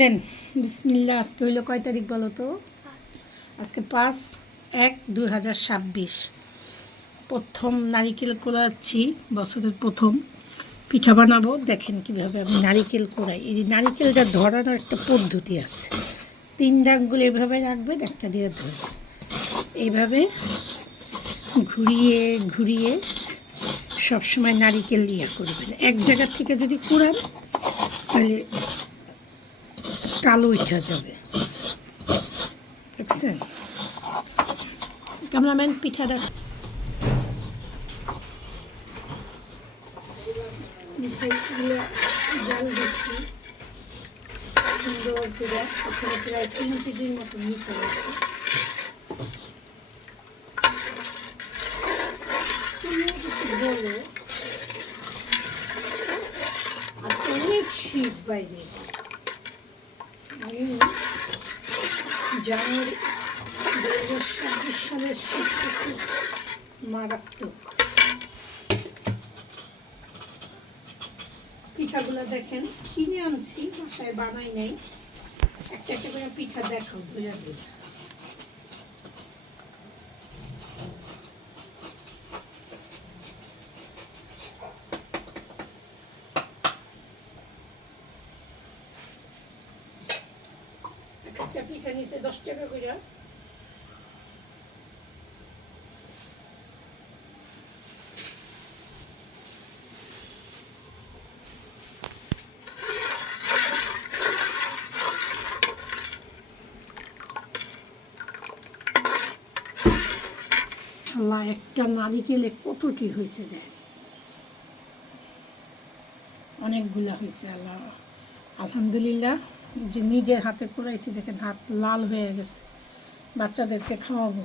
নেন বিসমিল্লাহ। আজকে হইলো কয় তারিখ বলো তো? আজকে 5/1/2026। প্রথম নারিকেল কোড়াচ্ছি, বছরের প্রথম পিঠা বানাবো। দেখেন কিভাবে আমি নারিকেল কোড়াই। এই নারিকেলটা ধরানোর একটা পদ্ধতি আছে। 3 ডাকগুলো এভাবে রাখবেন, একটা দিয়ে ধরবেন, এইভাবে ঘুরিয়ে ঘুরিয়ে সবসময় নারিকেল ইয়া করবেন। এক জায়গা থেকে যদি কোড়ান তাহলে কালো উঠা যাবে, দেখছেন? ক্যামেরাম্যান পিঠা দেখ। জাল দিচ্ছি সুন্দর করে, ওখানে প্রায় 3 কেজির মতো মিঠা আছে। বলো, আজকে অনেক শীত বাইরে। আমি জানুয়ারি 2026 সালের শীতটা খুব মারাত্মক। পিঠাগুলো দেখেন, কিনে আনছি, বাসায় বানাই নাই। একটা একটা করে পিঠা দেখো, ধরে ধরে। একটা পিঠা নিচে 10 টাকা করে। আল্লাহ, একটা নারিকেলে কতটি হয়েছে দেখ, অনেকগুলা হয়েছে। আল্লাহ আলহামদুলিল্লাহ, যে নিজের হাতে করাইছি। দেখেন হাত লাল হয়ে গেছে। বাচ্চাদেরকে খাওয়াবো।